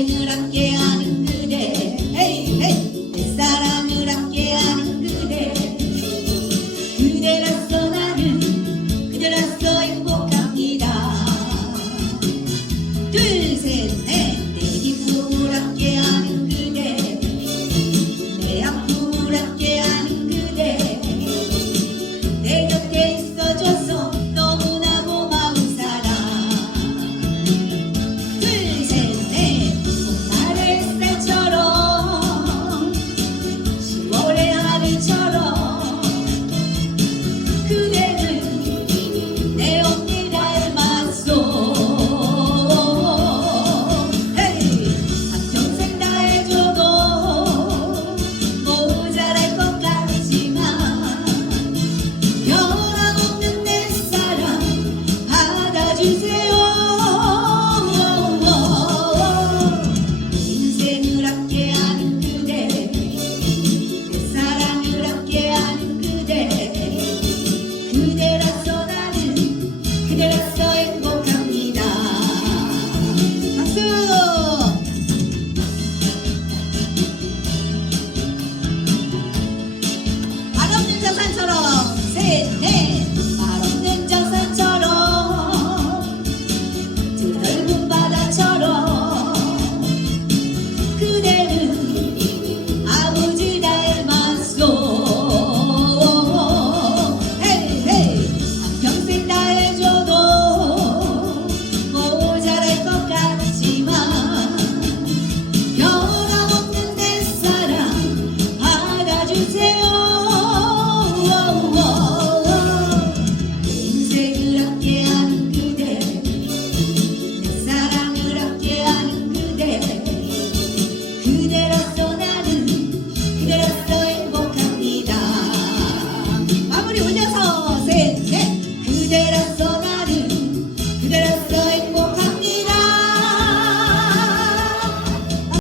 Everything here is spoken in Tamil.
நடக்கே today.